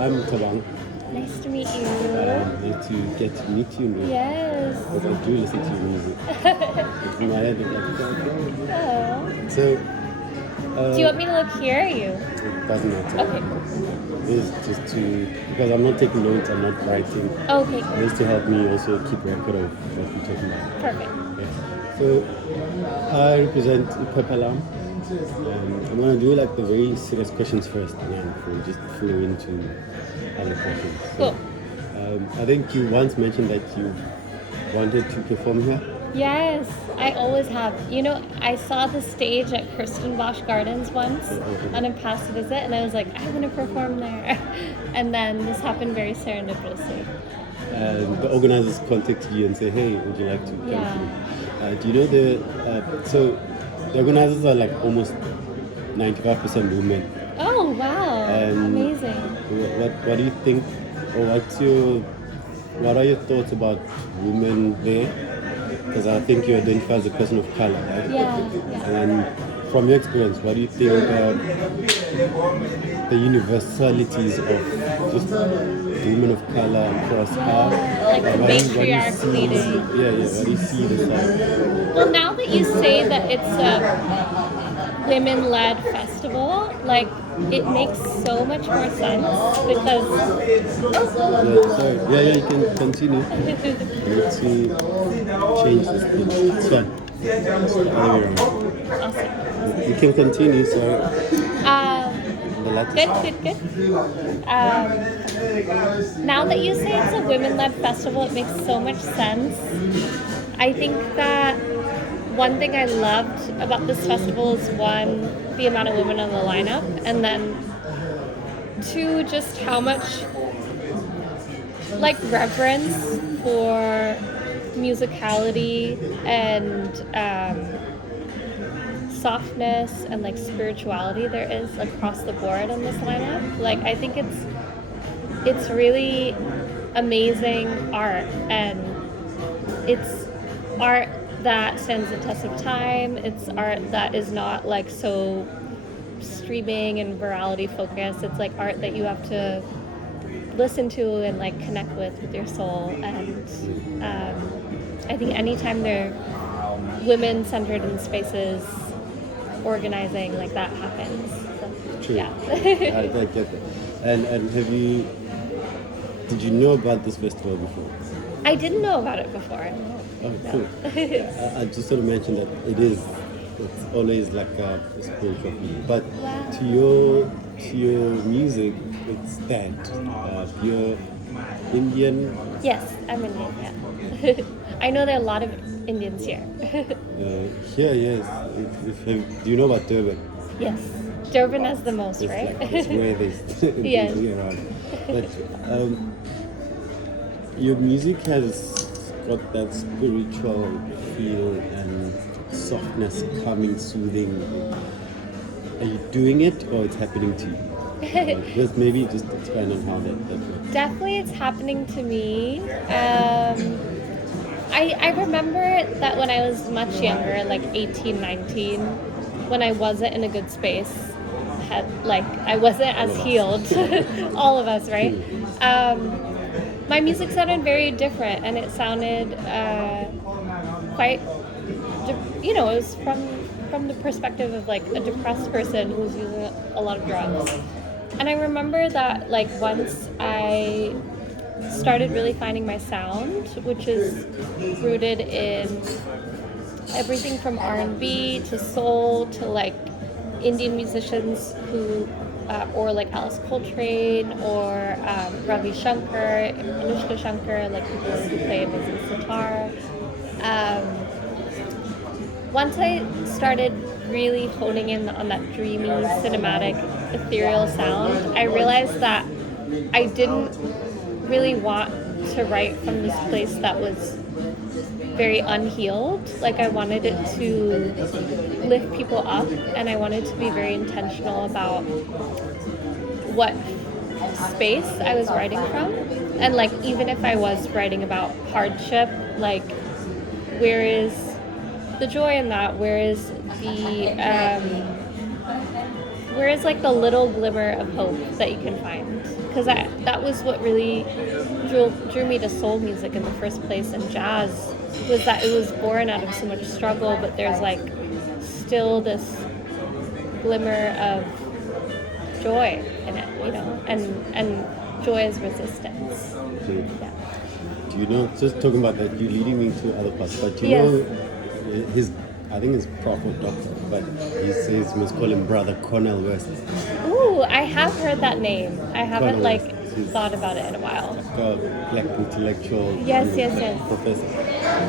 I'm Tabang. Nice to meet you. Nice to get to meet you. Yes. Because I do listen to your music. It's in my head. Oh. So, Do you want me to look here or you? it doesn't matter. Okay, cool. It's just because I'm not taking notes, I'm not writing. Okay, cool. It's to help me also keep record of what we're talking about. Perfect. Yeah. So, I represent Pepalam. I'm going to do like the very serious questions first, and then we'll just flow into other questions. Cool. I think you once mentioned that you wanted to perform here. Yes, I always have. You know, I saw the stage at Kirstenbosch Gardens once on a past visit, and I was like, I want to perform there. And then this happened very serendipitously. And the organizers contacted you and say, hey, would you like to come Yeah. through? Do you know so the organizers are like almost 95% women. Oh, wow. Amazing. What do you think, or what are your thoughts about women there? Because I think you identify as a person of color, right? Yeah. And from your experience, what do you think the universalities of just women of color across are? Like the matriarch leading. Yeah. What do you see this as? Well, now that you say that it's a women-led festival, like it makes so much more sense because. Yeah, you can continue. I need to change this thing. It's fine. Awesome. You can continue, sorry. Good. Now that you say it's a women-led festival, it makes so much sense. I think that one thing I loved about this festival is one, the amount of women on the lineup, and then two, just how much like reverence for musicality and softness and like spirituality there is across the board on this lineup. Like I think it's really amazing art, and it's art that stands the test of time. It's art that is not like so streaming and virality focused. It's like art that you have to listen to and like connect with your soul. And I think anytime there are women centered in spaces organizing, like that happens. So, True. yeah. I get that. And did you know about this festival before? I didn't know about it before. Oh, cool. I just sort of mentioned that it's always like a spiritual feeling. But to your music, it's that. You're Indian. Yes, I'm Indian, yeah. I know there are a lot of Indians here. Here, yes. Do you know about Durban? Yes. Durban has the most, It's right? Like, it's where there's Yes. around. But your music has got that spiritual feel and softness, calming, soothing. Are you doing it, or it's happening to you? Just maybe just expand on how that works. Definitely it's happening to me. I remember that when I was much younger, like 18, 19, when I wasn't in a good space, I wasn't as healed, all of us, right? My music sounded very different, and it sounded quite, it was from the perspective of like a depressed person who was using a lot of drugs. And I remember that like once I started really finding my sound, which is rooted in everything from R&B to soul to like Indian musicians who or like Alice Coltrane or Ravi Shankar, Anushka Shankar, like people who play amazing sitar. Once I started really honing in on that dreamy, cinematic, ethereal sound, I realized that I didn't really want to write from this place that was very unhealed. Like I wanted it to lift people up, and I wanted to be very intentional about what space I was writing from. And like even if I was writing about hardship, like where is the joy in that? Where is where's like the little glimmer of hope that you can find? Because that was what really drew me to soul music in the first place, and jazz was that it was born out of so much struggle, but there's like still this glimmer of joy in it, you know, and joy is resistance. Okay. Yeah. Do you know, just talking about that, you're leading me to other parts, but do you Yes. know his, I think his prof or doctor, but he says we must call him Brother Cornel West. Ooh, I have heard that name. I haven't Cornel like West. He's thought about it in a while. like a black intellectual Yes, yes, yes. professor.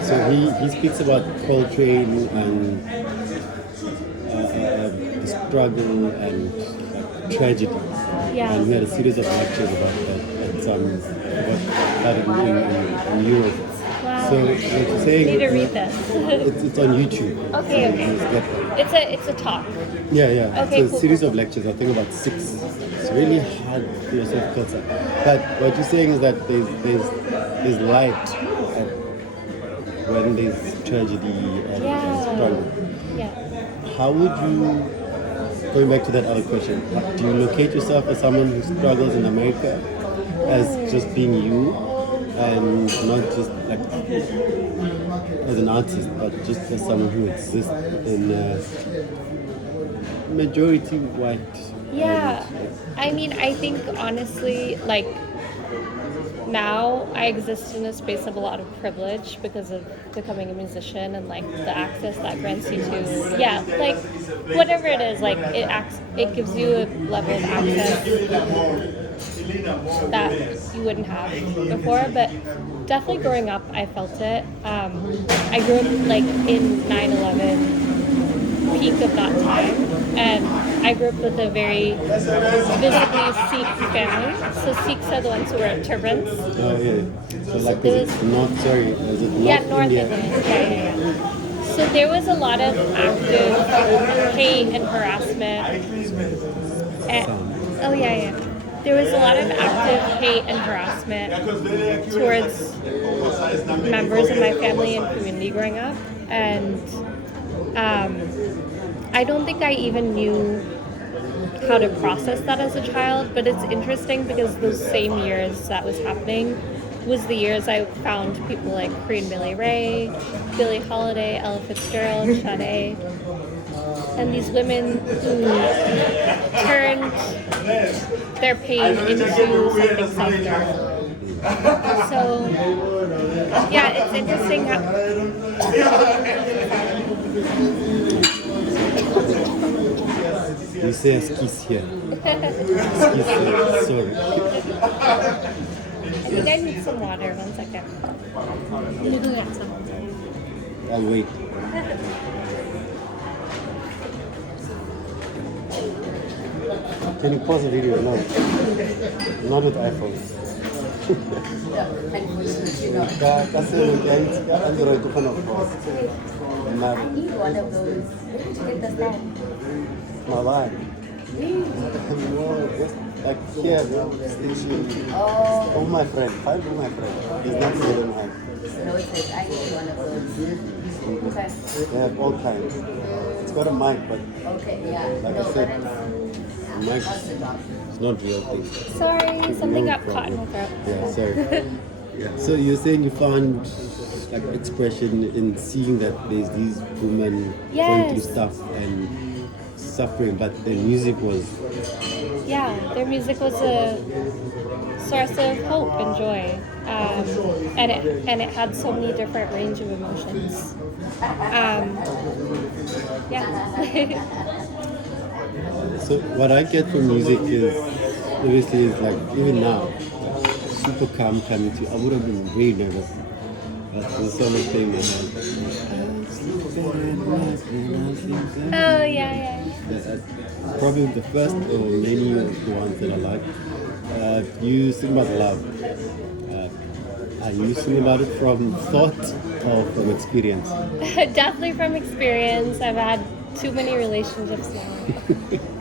So he speaks about Coltrane and the struggle and like, tragedy. Yeah. And we had a series of lectures about that at some in Europe. Wow. So what you're saying, Need to read this. it's on YouTube. Okay, So okay. you just get- It's a talk. yeah. Okay, It's a cool, series cool, of lectures, I think about 6. It's really hard philosophical stuff. But what you're saying is that there's light when there's tragedy and struggle. Yeah. How would you, going back to that other question, do you locate yourself as someone who struggles in America as just being you and not just like as an artist, but just as someone who exists in majority white? Yeah. I mean, I think honestly, like, now I exist in a space of a lot of privilege because of becoming a musician and like the access that grants you to, like whatever it is, like it gives you a level of access that you wouldn't have before. But definitely growing up, I felt it. I grew up like in 9/11 peak of that time, and I grew up with a very visibly Sikh family. So Sikhs are the ones who wear turbans. Oh yeah. So like there is it North North India? Indian. Yeah. So there was a lot of active hate and harassment. Oh yeah. There was a lot of active hate and harassment towards members of my family and community growing up, and I don't think I even knew how to process that as a child, but it's interesting because those same years that was happening was the years I found people like Korean Billy Ray, Billie Holiday, Ella Fitzgerald, Sade, and these women who turned their pain into something softer. So, yeah, it's interesting how... You say skis here. Skis here. Sorry. I think I need some water. 1 second. I'll wait. Can you pause the video? No. Not with iPhone. Kasi Android ko pa na pause. I need one of those. Where did you get the stand? Malay. No, just like here, station. Oh, my friend. Find my friend. There's nothing I don't have. No, it says I need one of those. Okay. They have all kinds. It's got a mic, but Okay, yeah. Like no, I said, but mic it's the job. it's not real thing. Sorry, something No got caught in my problem. throat. Yeah, sorry. Yeah. So you're saying you found like expression in seeing that there's these women going through Yes. stuff and suffering, but the music was Yeah, their music was a source of hope and joy, and it had so many different range of emotions. Yeah. so. What I get from music is obviously is like even now, super calm coming to. I would have been very nervous. There's so much thing and Oh yeah. that's probably the first or many of the ones that I like. You sing about love. Are you sing about it from thought or from experience? Definitely from experience. I've had too many relationships now.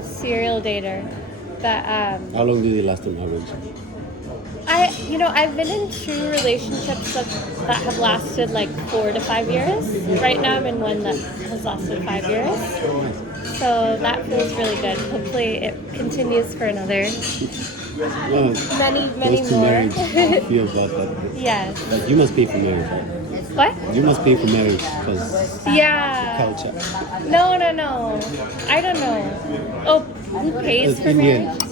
Serial dater. But How long do they last on average? I've been in true relationships that have lasted like 4 to 5 years. Right now I'm in one that has lasted 5 years. So that feels really good. Hopefully it continues for another Well, many close to more. marriage, how do you feel about that? Yes. Like, you must pay for marriage, right? What? You must pay for marriage because Yeah. culture. No. I don't know. Oh, who pays It's for Indian. marriage?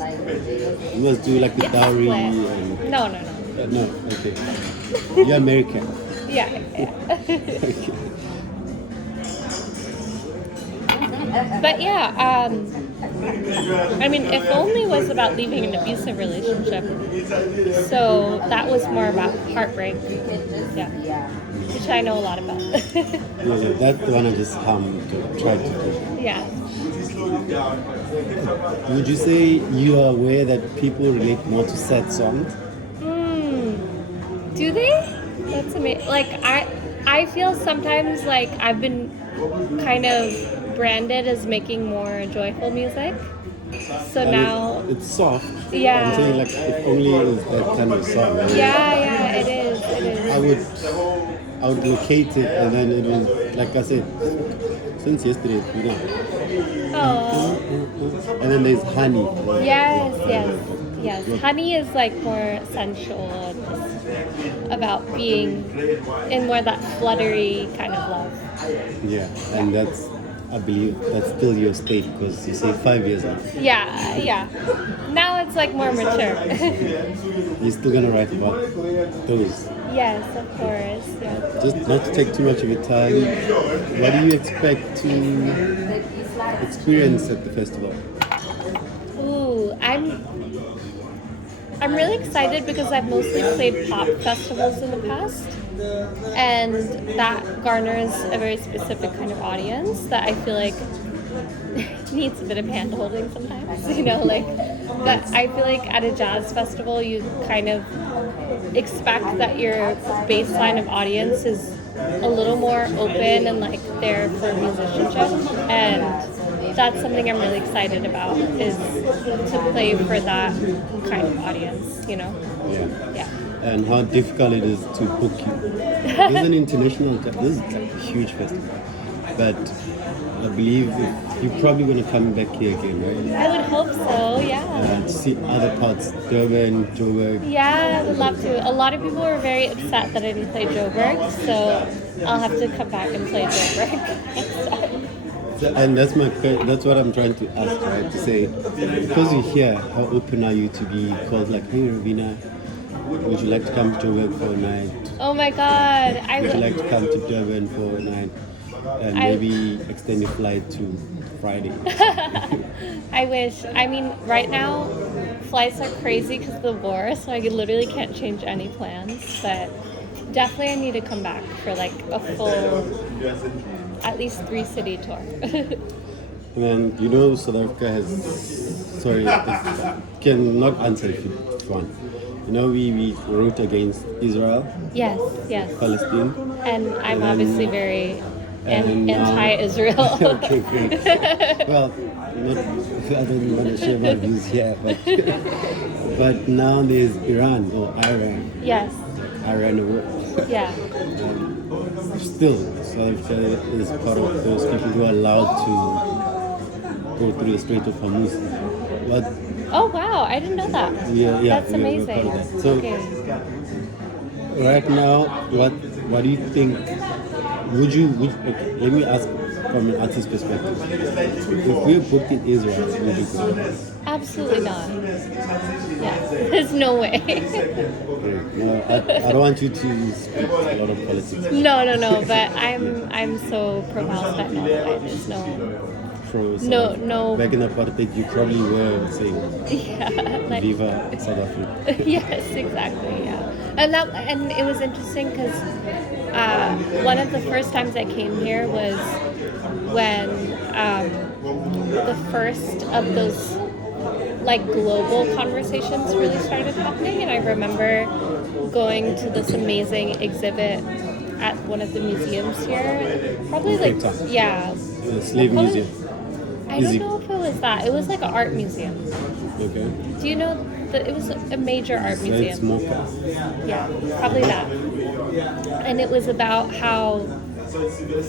You must do like the It's dowry split. and No. no, okay. You're American. Yeah. Okay. But yeah, I mean, if only was about leaving an abusive relationship. So that was more about heartbreak. Yeah. Which I know a lot about. Yeah, that's the one I just tried to do. Yeah. Would you say you are aware that people relate more to sad songs? Do they? That's amazing. Like I feel sometimes like I've been kind of branded as making more joyful music. So And now, it's soft. Yeah. I'm saying like if only it was that kind of song. Right? yeah, it is. I would locate it and then it was like I said, since yesterday, Oh, And then there's honey. yes. Honey is like more sensual, and just about being in more that fluttery kind of love. Yeah, and I believe that's still your state because you say 5 years now. Yeah. Now it's like more mature. You're still gonna write about those. Yes, of course. Yeah. Just not to take too much of your time. What do you expect to experience at the festival? Ooh, I'm really excited because I've mostly played pop festivals in the past, and that garners a very specific kind of audience that I feel like needs a bit of hand holding sometimes, but I feel like at a jazz festival you kind of expect that your baseline of audience is a little more open and like there for musicianship, and that's something I'm really excited about, is to play for that kind of audience, Yeah. Yeah. And how difficult it is to book you. It's an international, this is like a huge festival. But I believe you're probably going to come back here again, right? I would hope so, yeah. To see other parts, Durban, Joburg. Yeah, I would love to. A lot of people were very upset that I didn't play Joburg, so I'll have to come back and play Joburg next time. And that's what I'm trying to ask, right? To say, because you're here, how open are you to be called like, hey, Raveena, would you like to come to Joburg for a night? Oh my God, Would you like to come to Durban for a night? And maybe extend your flight to Friday. I wish. I mean, right now, flights are crazy because of the war, so I literally can't change any plans. But definitely I need to come back for like a full, at least 3-city tour. And then, South Africa has, sorry, cannot answer if you want. We wrote against Israel, Yes. Palestine. And I'm then- obviously very and anti-Israel. Okay, great. Well, I don't want to share my views here, but now there's Iran or Iran. Yes. Iran war. Yeah. Still, South Africa is part of those people who are allowed to go through the Strait of Hormuz. But Oh wow, I didn't know that. yeah, That's we're amazing. part of that. So Okay. right now, what do you think? Okay, let me ask from an artist's perspective. If we're booked in Israel, would you go? Absolutely not. Yeah. There's no way. No, I don't want you to speak a lot of politics. No, but I'm so pro Palestine. There's no. No. Back in apartheid, you probably were saying Yeah. Like, "Viva South Africa." yes, exactly. Yeah. And it was interesting because one of the first times I came here was when the first of those like global conversations really started happening, and I remember going to this amazing exhibit at one of the museums here. Probably like Cape Town. yeah. The slave museum. I don't know if it was that. It was like an art museum. Okay. Do you know that it was a major art So it's museum? Mocha. Yeah, probably that. And it was about how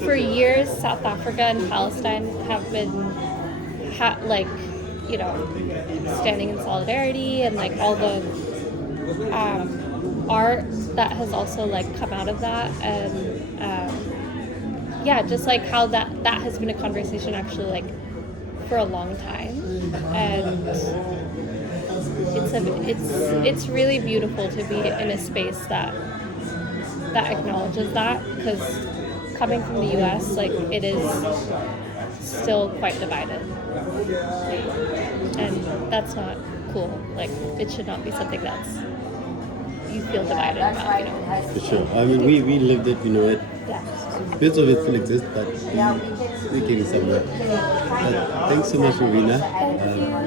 for years South Africa and Palestine have been like, you know, standing in solidarity and like all the art that has also like come out of that, and yeah, just like how that has been a conversation actually like for a long time, and it's really beautiful to be in a space that acknowledges that, because coming from the US, like it is still quite divided, and that's not cool. Like it should not be something that's you feel divided about, you know. For sure. I mean, we lived it, we know it. Yeah. Bits of it still exist, but we're getting somewhere. Thanks so much, Raveena.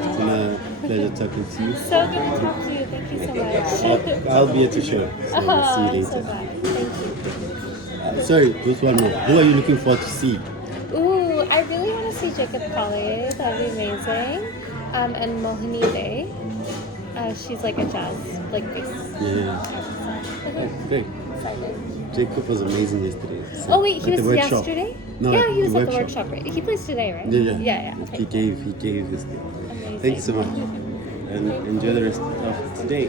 It's been a pleasure talking to you. So good to talk to you. Thank you so much. I'll be at your show, so we'll see you I'm so later. glad. Thank you. Sorry, just one more. Who are you looking forward to see? Ooh, I really want to see Jacob Collier. That'd be amazing. And Mohini Day. She's like a jazz, like bass. Yeah. Great. Excited. Jacob was amazing yesterday. So, Oh wait, he at the was workshop. yesterday? No, yeah, at he was the at the workshop. workshop, right? He plays today, right? Yeah. Yeah. He gave yesterday. Amazing. Thank you so much. And enjoy the rest of today.